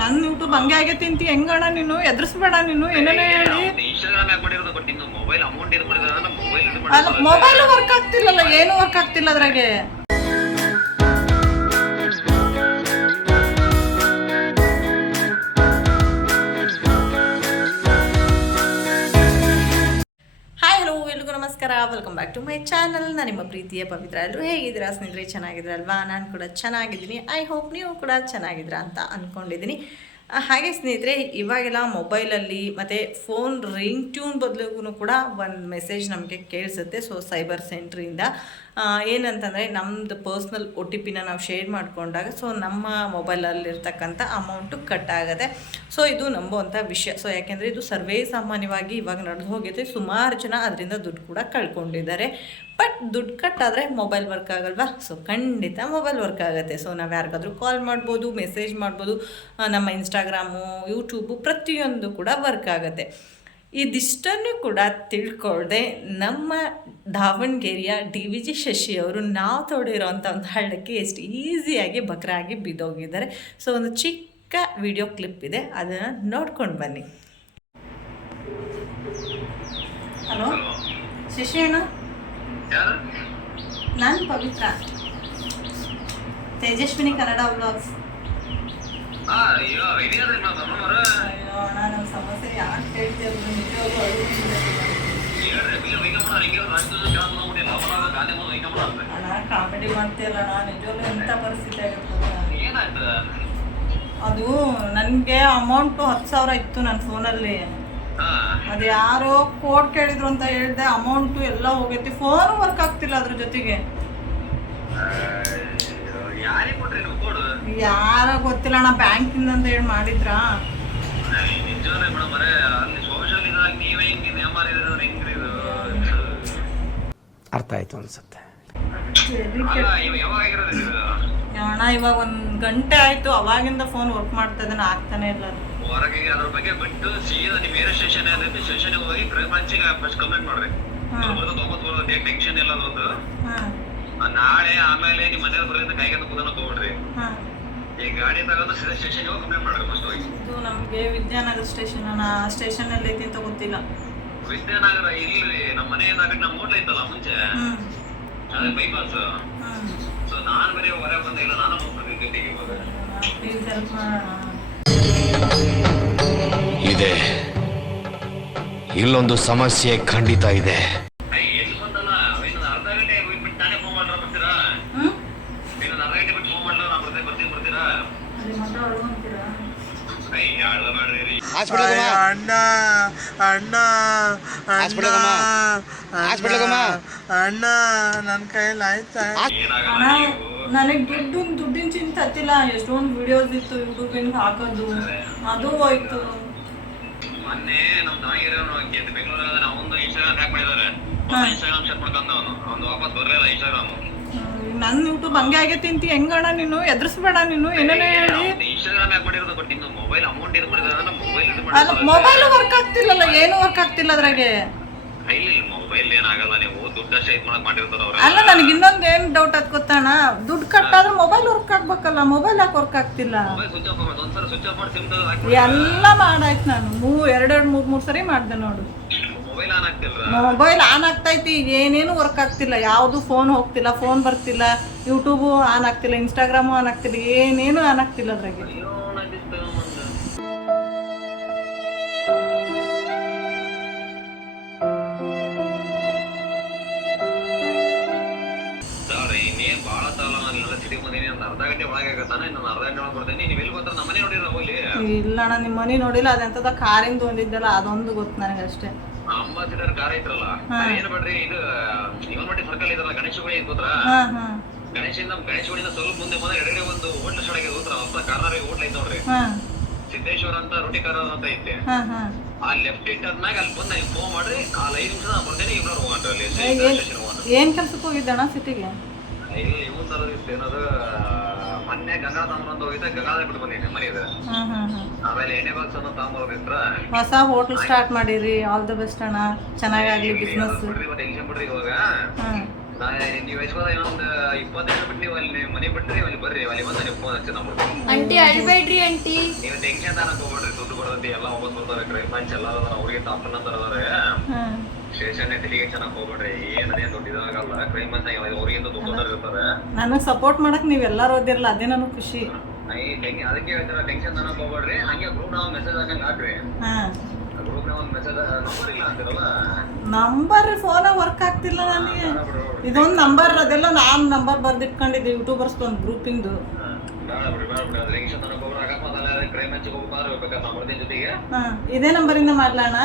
ನನ್ನ ಯೂಟ್ಯೂಬ್ ಹಂಗೆ ಆಗೈತಿ ತಿಂತಿ ಹೆಂಗಣ ನೀನು? ಎದುರಿಸ್ಬೇಡ ನೀನು. ಏನೇನೇ ಹೇಳಿ. ಅಲ್ಲ ಮೊಬೈಲ್ ವರ್ಕ್ ಆಗ್ತಿಲ್ಲಲ್ಲ ಏನು ವರ್ಕ್ ಆಗ್ತಿಲ್ಲ ಅದ್ರಾಗೆ. ನಮಸ್ಕಾರ welcome back to my channel ನಾನು ನಿಮ್ಮ ಪ್ರೀತಿಯ ಪವಿತ್ರ. ಎಲ್ಲರೂ ಹೇಗಿದ್ದೀರಾ? ಸ್ನೇಹಿತರೆ ಚೆನ್ನಾಗಿದ್ರಲ್ವಾ ನಾನು ಕೂಡ ಚೆನ್ನಾಗಿದ್ದೀನಿ. ಐ ಹೋಪ್ ನೀವು ಕೂಡ ಚೆನ್ನಾಗಿದ್ದೀರಾ ಅಂತ ಅಂದ್ಕೊಂಡಿದ್ದೀನಿ ಹಾಗೆ ಸ್ನೇಹಿತರೆ, ಇವಾಗೆಲ್ಲ ಮೊಬೈಲಲ್ಲಿ ಮತ್ತು ಫೋನ್ ರಿಂಗ್ ಟ್ಯೂನ್ ಬದಲಿಗೂ ಕೂಡ ಒಂದು ಮೆಸೇಜ್ ನಮಗೆ ಕೇಳಿಸುತ್ತೆ. ಸೊ ಸೈಬರ್ ಸೆಂಟ್ರಿಂದ ಏನಂತಂದರೆ ನಮ್ಮದು ಪರ್ಸ್ನಲ್ ಒ ಟಿ ಪಿನ ನಾವು ಶೇರ್ ಮಾಡಿಕೊಂಡಾಗ ಸೊ ನಮ್ಮ ಮೊಬೈಲಲ್ಲಿರ್ತಕ್ಕಂಥ ಅಮೌಂಟು ಕಟ್ ಆಗದೆ ಸೊ ಇದು ನಂಬುವಂಥ ವಿಷಯ. ಸೊ ಯಾಕೆಂದರೆ ಇದು ಸರ್ವೇ ಸಾಮಾನ್ಯವಾಗಿ ಇವಾಗ ನಡೆದು ಹೋಗಿದೆ, ಸುಮಾರು ಜನ ಅದರಿಂದ ದುಡ್ಡು ಕೂಡ ಕಳ್ಕೊಂಡಿದ್ದಾರೆ. ಬಟ್ ದುಡ್ಡು ಕಟ್ಟಾದರೆ ಮೊಬೈಲ್ ವರ್ಕ್ ಆಗಲ್ವಾ? ಸೊ ಖಂಡಿತ ಮೊಬೈಲ್ ವರ್ಕ್ ಆಗುತ್ತೆ. ಸೊ ನಾವು ಯಾರಿಗಾದ್ರೂ ಕಾಲ್ ಮಾಡ್ಬೋದು ಮೆಸೇಜ್ ಮಾಡ್ಬೋದು ನಮ್ಮ ಇನ್ಸ್ಟಾಗ್ರಾಮು ಯೂಟ್ಯೂಬು ಪ್ರತಿಯೊಂದು ಕೂಡ ವರ್ಕ್ ಆಗುತ್ತೆ. ಇದಿಷ್ಟನ್ನು ಕೂಡ ತಿಳ್ಕೊಳ್ಳದೆ ನಮ್ಮ ದಾವಣಗೆರೆಯ ಡಿ ವಿ ಜಿ ಶಶಿ ಅವರು ನಾವು ತೊಡಿರೋಂಥ ಒಂದು ಹಳ್ಳಕ್ಕೆ ಎಷ್ಟು ಈಸಿಯಾಗಿ ಬಕ್ರಾಗಿ ಬಿದ್ದೋಗಿದ್ದಾರೆ. ಸೊ ಒಂದು ಚಿಕ್ಕ ವಿಡಿಯೋ ಕ್ಲಿಪ್ ಇದೆ ಅದನ್ನು ನೋಡ್ಕೊಂಡು ಬನ್ನಿ. ಹಲೋ ಶಶಿ ಅಣ್ಣ? ನಾನು ಪವಿತ್ರ. ತೇಜಸ್ವಿನಿ ಕನ್ನಡ ವ್ಲಾಗ್ಸ್ ಆ ಅಯ್ಯೋ ಇದ್ಯಾವ್ದು ನಿಮ್ಮ ನಮ್ಮವ್ರ? ಅಯ್ಯೋ ಅಣ್ಣ ನಮ್ಮ ಸಮಸ್ಯೆ ಯಾಕೆ. ಅಣ್ಣ ಕಾಮಿಡಿ ಮಾಡ್ತೀಯಲ್ಲ ಅಣ್ಣ ನಿಜವಾಗ್ಲೂ ಎಂಥ ಪರಿಸ್ಥಿತಿ ಆಗುತ್ತೆ? ಅದು ನನಗೆ ಅಮೌಂಟು ಹತ್ತು ಸಾವಿರ ಇತ್ತು ನನ್ನ ಫೋನಲ್ಲಿ. ಅದು ಯಾರೋ ಕೋಡ್ ಕೇಳಿದ್ರು ಅಂತ ಹೇಳಿದೆ ಅಮೌಂಟು ಎಲ್ಲ ಹೋಗೈತಿ. ಫೋನ್ ವರ್ಕ್ ಆಗ್ತಿಲ್ಲ ಅದ್ರ ಜೊತೆಗೆ. ಯಾರ ಗೊತ್ತಿಲ್ಲ ಅಣ್ಣ ಬ್ಯಾಂಕಿಂದ ಅಂತ ಹೇಳಿ ಮಾಡಿದ್ರ ನೀವೇ? ಅರ್ಥ ಆಯ್ತು ಅನ್ಸುತ್ತೆ? ಅಣ್ಣ ಇವಾಗ ಒಂದ್ ಗಂಟೆ ಆಯ್ತು ಅವಾಗಿಂದ ಫೋನ್ ವರ್ಕ್ ಮಾಡ್ತಾ ಇದ್ದಾನೆ ಆಗ್ತಾನೆ ಇಲ್ಲ ಹೊರಗೆ ಅದ್ರ ಬಗ್ಗೆ ಬಿಟ್ಟು ಸೀದಾ ನಿಮ್ ಬೇರೆ ಸ್ಟೇಷನ್ ಏನೈತಿ ಸ್ಟೇಷನ್ ಹೋಗಿ ಕ್ರೈಮ್ ಬ್ರಾಂಚಿಗೆ ಫಸ್ಟ್ ಕಂಪ್ಲೇಂಟ್ ಮಾಡ್ರಿ. ಬರೋದು ಏನ್ ಟೆನ್ಷನ್ ಇಲ್ಲ ಅದೊಂದು ನಾಳೆ ಆಮೇಲೆ ನಿಮ್ ಮನೇಲಿ ಬರೋದ್ರಿಂದ ಕೈಗೆ ಕೂದನ ತಗೊಳ್ರಿ ಹಾಂ. ಈ ಗಾಡಿ ತಗೊಂಡು ಸೀದಾ ಸ್ಟೇಷನ್ ಹೋಗಿ ಕಂಪ್ಲೇಂಟ್ ಮಾಡ್ರಿ ಫಸ್ಟ್ ಹೋಗಿ. ಇದು ನಮಗೆ ವಿದ್ಯಾನಗರ ಸ್ಟೇಷನ್ ಅಣ್ಣ ಸ್ಟೇಷನಲ್ಲಿ ಐತಿ ಅಂತ ಗೊತ್ತಿಲ್ಲ. ವಿದ್ಯಾನಗರ ಇಲ್ರಿ ನಮ್ಮ ಮನೆ ಏನಾಗಕ್ಕೆ ನಮ್ಮ ಹೋಟ್ಲ್ ಐತಲ್ಲ ಮುಂಚೆ. ಅದೇ ಬೈಪಾಸ್ ಸೊ ನಾನು ಬರೀ ಹೊರಗೆ ಬಂದೆ ಇಲ್ಲ ನಾನು ಹೋಗ್ತೀನಿ ಗಟ್ಟಿಗೆ ಇವಾಗ ಪ್ಲೀಸ್ ಹೆಲ್ಪ್ ಮಾಡೋಣ. ಇದೆ. ಇಲ್ಲೊಂದು ಸಮಸ್ಯೆ ಖಂಡಿತ ಇದೆ ಐ ಎಲ್ಲಿ ಬಂದಲ್ಲ ಇನ್ನೊಂದು ಅರ್ಧ ಗಂಟೆ ಬಿಟ್ಟು ನಾನೇ ಫೋನ್ ಮಾಡ್ರ ಬರ್ತೀರಾ ಹ್ಞೂ ಇನ್ನೊಂದು ಅರ್ಧ ಗಂಟೆ ಬಿಟ್ಟು ಫೋನ್ ಮಾಡ್ಲ ನಾ ಬರ್ತೀನಿ ಬರ್ತೀನಿ ಬರ್ತೀರಾ ಅಲ್ಲಿ ಮಠ ಹೊಡ್ಕೊಂತೀರಾ ಐ ಅಳ್ಳ ಮಾಡ್ರಿ ರೀ ಅಣ್ಣ ಅಣ್ಣ ಅಣ್ಣ ನನ್ನ ಕೈಯಲ್ಲಿ ಆಯ್ತಾ? ನನಗೆ ದುಡ್ಡು ದುಡ್ಡಿನ ಚಿಂತೆ ಹತ್ತಿಲ್ಲ. ಎಷ್ಟೊಂದು ವಿಡಿಯೋಸ್ ಇತ್ತು ಯೂಟ್ಯೂಬಿನ ಹಾಕೋದು. ಅದು ಹೋಯ್ತು. ಮೊನ್ನೆ ನಮ್ ದಾವಣಗೆರೆಯವನು ಗೆದ್ದು ಬೆಂಗಳೂರಾಗ ಅವನು ಇನ್ಸ್ಟಾಗ್ರಾಮ್ ಹ್ಯಾಕ್ ಮಾಡಿದಾರೆ. ಇನ್ಸ್ಟಾಗ್ರಾಮ್ ಶಟ್ ಮಾಡ್ಕೊಂಡ ಅವನು. ಅವ್ನು ವಾಪಸ್ ಬರ್ಲಿಲ್ಲ ಇನ್ಸ್ಟಾಗ್ರಾಮ್ ನನ್ನ ಯೂಟ್ಯೂಬ್ ಹಂಗೆ ಆಗೈತಿ ಅಂತ ಹೆಂಗಣ ನೀನು? ಎದುರಿಸ್ಬೇಡ ನೀನು. ಏನೇನೇ ಹೇಳಿ. ಇನ್ಸ್ಟಾಗ್ರಾಮ್ ಹ್ಯಾಕ್ ಅಲ್ಲ ಮೊಬೈಲ್ ವರ್ಕ್ ಆಗ್ತಿಲ್ಲಲ್ಲ ಏನು ವರ್ಕ್ ಆಗ್ತಿಲ್ಲ ಅದ್ರಾಗೆ? ಅಲ್ಲ ನನಗೆ ಇನ್ನೊಂದು ಏನು ಡೌಟ್ ಅದ್ ಗೊತ್ತಾಣ ದುಡ್ಡು ಕಟ್ಟಾದ್ರೆ ಮೊಬೈಲ್ ವರ್ಕ್ ಆಗ್ಬೇಕಲ್ಲ ಮೊಬೈಲ್ ಯಾಕೆ ವರ್ಕ್ ಆಗ್ತಿಲ್ಲ? ಎಲ್ಲ ಮಾಡಾಯ್ತು ನಾನು. ಮೂ ಎರಡೆರಡು ಮೂರು ಮೂರು ಸರಿ ಮಾಡಿದೆ ನೋಡು. ಮೊಬೈಲ್ ಆನ್ ಆಗ್ತಿಲ್ರ ಮೊಬೈಲ್ ಆನ್ ಆಗ್ತೈತಿ ಈಗ ಏನೇನು ವರ್ಕ್ ಆಗ್ತಿಲ್ಲ. ಯಾವುದು ಫೋನ್ ಹೋಗ್ತಿಲ್ಲ ಫೋನ್ ಬರ್ತಿಲ್ಲ ಯೂಟ್ಯೂಬು ಆನ್ ಆಗ್ತಿಲ್ಲ ಇನ್ಸ್ಟಾಗ್ರಾಮು ಆನ್ ಆಗ್ತಿಲ್ಲ ಏನೇನು ಆನ್ ಆಗ್ತಿಲ್ಲ ಅದ್ರಾಗೆ. ಇಲ್ಲ ಅಣ್ಣ ನಿಮ್ಮ ಮನೆ ನೋಡಿಲ್ಲ ಅದೆಂತದ ಕಾರಿಂದ ಒಂದಿದ್ದಲ್ಲ ಅದೊಂದು ಗೊತ್ತು ನನಗೆ ಅಷ್ಟೇ. ಅಂಬಾಸಿಡರ್ ಕಾರ್ ಐತ್ರಲ್ಲ. ಏನು ಬೇಡ್ರಿ ಇದು ಇವನ್ ಸರ್ಕಲ್ ಇದ್ರಲ್ಲ ಗಣೇಶ ಗುಡಿ ಐತ್ ಗೊತ್ತಾ ಹಾಂ ಹಾಂ. ಗಣೇಶಿಂದ ಗಣೇಶ ಗುಡಿಯಿಂದ ಸ್ವಲ್ಪ ಮುಂದೆ ಬಂದ್ರೆ ಎಡಗಡೆ ಒಂದು ಹೋಟ್ಲ್ ಸ್ಟಾರ್ಟ್ ಆಗಿದೆ ಗೊತ್ತಾ ಹೊಸ ಕಾರ್ನರ್ ಹೋಟ್ಲ್ ಐತ್ ನೋಡ್ರಿ. ಸಿದ್ದೇಶ್ವರ ಅಂತ ರೊಟ್ಟಿ ಕಾರ ಅಂತ ಐತೆ. ಆ ಲೆಫ್ಟ್ ಟರ್ನ್ ಮ್ಯಾಗ ಅಲ್ಲಿ ಬಂದು ನೀವು ಫೋನ್ ಮಾಡ್ರಿ ಆ ಐದು ನಿಮಿಷ ನಾ ಬರ್ತೇನೆ ಇಬ್ಬರು ಹೋಗೋಣ ಅಲ್ಲಿ ಏನು ಕೆಲ್ಸಕ್ಕೆ ಹೋಗಿದ್ದಣ್ಣ ಸಿಟಿಗೆ ಇಲ್ಲಿ ಇವನ್ ತರದ ಇತ್ತು ಏನದು ಮೊನ್ನೆ ಗಂಗಾ ತಗೊಂಡ್ ಹೋಗಿದ್ದೆ ಗಂಗಾದ ಬಿಟ್ಟು ಬಂದಿದ್ದೆ ಮನೆಯದ ಹಾ ಹಾ ಹಾಂ. ಆಮೇಲೆ ಎಣ್ಣೆ ಬಾಕ್ಸ್ ಅನ್ನು ತಗೊಂಬರ್ದಿತ್ರ ಹೊಸ ಹೋಟ್ಲ್ ಸ್ಟಾರ್ಟ್ ಮಾಡಿರಿ ಆಲ್ ದ ಬೆಸ್ಟ್ ಅಣ್ಣ. ಚೆನ್ನಾಗಾಗಲಿ ಬಿಸ್ನೆಸ್ ಬಿಡ್ರಿ ಮತ್ತೆ ಟೆನ್ಷನ್ ಬಿಡ್ರಿ ಇವಾಗ. ನೀವು ಎಷ್ಟೋದ ಇನ್ನೊಂದು ಇಪ್ಪತ್ತೈದು ಬಿಟ್ಟು ನೀವು ಅಲ್ಲಿ ಮನೆ ಬಿಟ್ರಿ ಅಲ್ಲಿ ಬರ್ರಿ ಅಲ್ಲಿ ಬಂದ ನೀವು ಫೋನ್ ಹಚ್ಚಿ ನಂಬರ್ ಆಂಟಿ ಅಳ್ಬೇಡ್ರಿ ಅಂಟಿ ನೀವು ಟೆನ್ಷನ್ ದುಡ್ಡು ಬರ್ತೈತಿ ಎಲ್ಲ ವಾಪಸ್ ಬರ್ತಾರೆ ಕ್ರೈಮ್ ಬ್ರಾಂಚ್ ಎಲ್ಲ ಅದಾರ ಅವ್ರಿಗೆ ಟಾಪ್ ನಂತರ ಅದಾರೆ ಸಪೋರ್ಟ್ ಮಾಡಕ್ ನೀವ್ ಎಲ್ಲಾರು ನನಗೆ ಓದಿರಲ್ಲ ಅದೇ ನನಗೆ ಖುಷಿ. ಅದಕ್ಕೆ ಹೇಳ್ತಾರ ಟೆನ್ಷನ್ ತನಕ ಹೋಗ್ಬೇಡ್ರಿ. ಹಂಗೆ ಗ್ರೂಪ್ ನಾವು ಮೆಸೇಜ್ ಹಾಕಂಗ್ ಹಾಕ್ರಿ. ನಂಬರ್ ಫೋನ ವರ್ಕ್ ಆಗ್ತಿಲ್ಲ ನನಗೆ. ಇದೊಂದು ನಂಬರ್ ಅದೆಲ್ಲ ನಾನು ನಂಬರ್ ಬರ್ದಿಟ್ಕೊಂಡಿದ್ದೆ ಯೂಟ್ಯೂಬರ್ಸ್ ಒಂದು ಗ್ರೂಪಿಂದು ಇದೇ ನಂಬರಿಂದ ಮಾಡ್ಲಣ್ಣ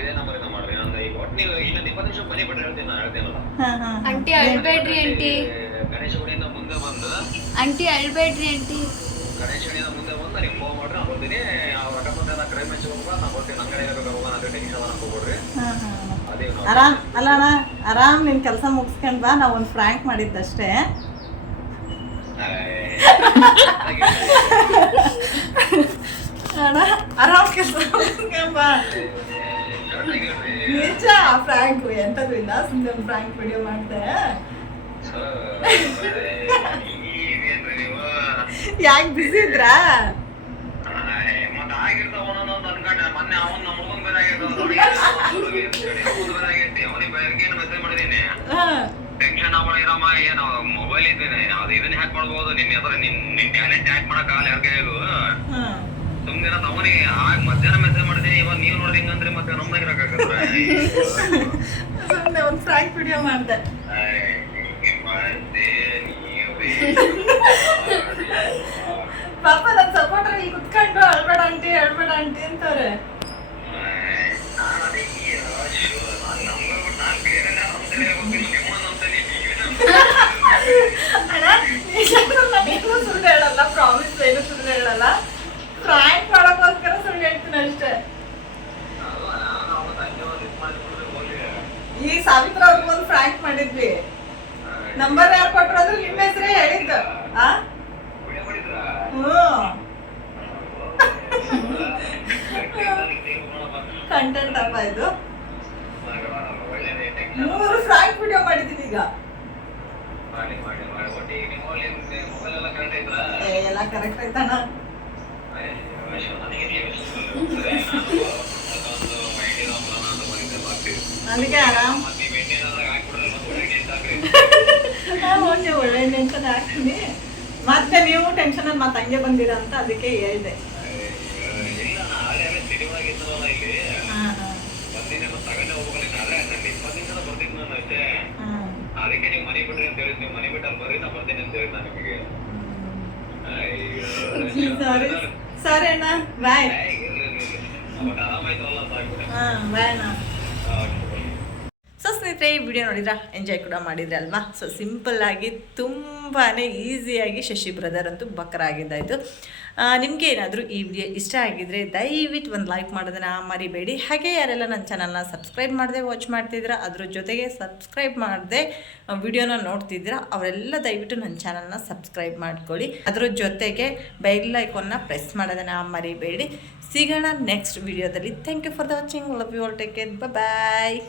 ಇದೇ ನಂಬರ್ ಇಂದ ಮಾಡ್ರಿ. ನಂದು ಈಗ ಒಟ್ಟು ನೀವು ಇನ್ನೊಂದು ಇಪ್ಪತ್ತು ನಿಮಿಷ ಮನೆ ಬಿಟ್ಟು ಹೇಳ್ತೀನಿ ನಾನು ಹೇಳ್ತೀನಲ್ಲ ಹಾಂ ಹಾಂ ಆಂಟಿ ಅಳ್ಬೇಡ್ರಿ ಆಂಟಿ. ಗಣೇಶ ಗುಡಿಯಿಂದ ಮುಂದೆ ಬಂದು ಆಂಟಿ ಅಳ್ಬೇಡ್ರಿ ಆಂಟಿ. ಗಣೇಶ ಗುಡಿಯಿಂದ ಮುಂದೆ ಬಂದು ನೀವು ಫೋನ್ ಮಾಡ್ರಿ ನಾನು ಬರ್ತೀನಿ ಅವ್ರ ಅಕಸ್ಮಾತ್ ಏನಾರ ಕ್ರೈಮ್ ಬ್ರಾಂಚ್ ಹೋಗ್ಬಾ ನಾನು ಬರ್ತೀನಿ ನನ್ನ ಕಡೆ ಹೋಗೋಣ ಟೆನ್ಷನ್ ಹೋಗ್ಬೇಡ್ರಿ. ಆರಾಮ್ ಅಲ್ಲ ಅಣ್ಣ ಆರಾಮ್ ನಿನ್ ಕೆಲಸ ಮುಗಿಸ್ಕೊಂಡ್ ಬಾ ನಾವ್ ಒಂದು ಫ್ರ್ಯಾಂಕ್ ಮಾಡಿದ್ದಷ್ಟೇ. ಅಣ್ಣ ಆರಾಮ್ ಕೆಲಸ ಮುಗಿಸ್ಕೊಂಡ್ ಬಾ. ನಿಜ ಫ್ರ್ಯಾಂಕ್ ಎಂತದು ಇಲ್ಲ ಸುಮ್ಮನೆ ಒಂದು ಫ್ರ್ಯಾಂಕ್ ವಿಡಿಯೋ ಮಾಡಿದೆ? ಯಾಕೆ ಬಿಸಿ ಇದ್ರಾ? ಟೆನ್ಷನ್ ಆಗ್ಬೇಡ ಇರಮ್ಮ ಏನು ಮೊಬೈಲ್ ಇದ್ದೇನೆ ಅದು ಇದನ್ನ ಹ್ಯಾಕ್ ಮಾಡ್ಬೋದು ನಿನ್ನ ಎದುರು ನಿನ್ ನಿನ್ ಟ್ಯಾಲೆಂಟ್ ಹ್ಯಾಕ್ ಮಾಡಕ್ ಆಗಲ್ಲ ಯಾರ ಇದು ಹಾಂ ಸುಮ್ನೆ ಅವನಿಗೆ ಆಗ ಮಧ್ಯಾಹ್ನ ಮೆಸೇಜ್ ಮಾಡಿದೀನಿ ಇವಾಗ ನೀವು ನೋಡಿ ಹಿಂಗಂದ್ರೆ ಮತ್ತೆ ಇರಕ್ಕಾಗತ್ತೆ ಸುಮ್ಮನೆ ಒಂದು ಫ್ರಾಂಕ್ ವಿಡಿಯೋ ಮಾಡಿದೆ. ಪಾಪ ನನ್ನ ಸಪೋರ್ಟರ್ ಇಲ್ಲಿ ಕುತ್ಕೊಂಡು ಅಳ್ಬೇಡ ಆಂಟಿ ಅಳ್ಬೇಡ ಆಂಟಿ ಅಂತಾರೆ ಅಣ್ಣ ನಿಜಕ್ಕೂ ನಾನೇನು ಸುಳ್ಳು ಹೇಳಲ್ಲ ಪ್ರಾಮಿಸ್ ಏನು ಸುಳ್ಳು ಹೇಳಲ್ಲ. ಫ್ರ್ಯಾಂಕ್ ಮಾಡೋಕ್ಕೋಸ್ಕರ ಸುಳ್ಳು ಹೇಳ್ತೀನಿ ಅಷ್ಟೇ. ಈ ಸಾವಿತ್ರ ಅವ್ರಿಗೆ ಒಂದು ಫ್ರ್ಯಾಂಕ್ ಮಾಡಿದ್ವಿ. ನಂಬರ್ ಯಾರು ಕೊಟ್ರು ಅಂದ್ರೆ ನಿಮ್ಮ ಹೆಸರೇ ಹೇಳಿದ್ದು. ಆ? ಕಂಟೆಂಟ್ ಅಪ್ಪ ಇದು. ಮೂರು ಫ್ರಾಂಕ್ ವಿಡಿಯೋ ಮಾಡಿದ್ದೀನಿ ಈಗ. ಏ, ಎಲ್ಲ ಕರೆಕ್ಟ್ ಆಯ್ತಣ್ಣ. ನನಗೆ ಆರಾಮ್. ನಾನು ಓಕೆ ಒಳ್ಳೆ ಟೆನ್ಷನ್ ಹಾಕ್ತೀನಿ. ಮತ್ತೆ ನೀವು ಟೆನ್ಷನ್ ಟೆನ್ಷನಲ್ಲಿ ಮತ್ತೆ ಹಂಗೆ ಬಂದಿರ ಅಂತ ಅದಕ್ಕೆ ಹೇಳಿದೆ. ಅದಕ್ಕೆ ನೀವು ಮನೆ ಬಿಡ್ರಿ ಅಂತ ಹೇಳಿದ್ ನೀವು ಮನೆ ಬಿಟ್ಟು ಬರ್ರಿ ನಾ ಬರ್ತೀನಿ ಅಂತ ಹೇಳಿ ನಾನು ನಿಮಗೆ. ಸರಿ ಸರಿ ಅಣ್ಣ ಬಾಯ್ ಬಟ್ ಆರಾಮಾಯ್ತಲ್ಲ ಸಾಕು ಹಾಂ ಬಾಯ್ ಅಣ್ಣ ಓಕೆ ಸೊ ಸ್ನೇಹಿತರೆ ಈ ವಿಡಿಯೋ ನೋಡಿದ್ರ? ಎಂಜಾಯ್ ಕೂಡ ಮಾಡಿದ್ರೆ ಅಲ್ವಾ? ಸೊ ಸಿಂಪಲ್ಲಾಗಿ ತುಂಬಾ ಈಸಿಯಾಗಿ ಶಶಿ ಬ್ರದರ್ ಅಂತೂ ಬಕರಾಗಿದ್ದಾಯಿತು ನಿಮಗೆ ಏನಾದರೂ ಈ ವಿಡಿಯೋ ಇಷ್ಟ ಆಗಿದ್ರೆ ದಯವಿಟ್ಟು ಒಂದು ಲೈಕ್ ಮಾಡೋದನ್ನ ಮರಿಬೇಡಿ. ಹಾಗೆ ಯಾರೆಲ್ಲ ನನ್ನ ಚಾನಲ್ನ ಸಬ್ಸ್ಕ್ರೈಬ್ ಮಾಡದೆ ವಾಚ್ ಮಾಡ್ತಿದ್ದೀರಾ, ಅದ್ರ ಜೊತೆಗೆ ಸಬ್ಸ್ಕ್ರೈಬ್ ಮಾಡದೆ ವಿಡಿಯೋನ ನೋಡ್ತಿದ್ದೀರಾ, ಅವರೆಲ್ಲ ದಯವಿಟ್ಟು ನನ್ನ ಚಾನಲ್ನ ಸಬ್ಸ್ಕ್ರೈಬ್ ಮಾಡ್ಕೊಳ್ಳಿ. ಅದ್ರ ಜೊತೆಗೆ ಬೆಲ್ ಐಕಾನ್ನ ಪ್ರೆಸ್ ಮಾಡೋದನ್ನ ಮರಿಬೇಡಿ. ಸಿಗೋಣ ನೆಕ್ಸ್ಟ್ ವಿಡಿಯೋದಲ್ಲಿ thank you for the watching love you all take care bye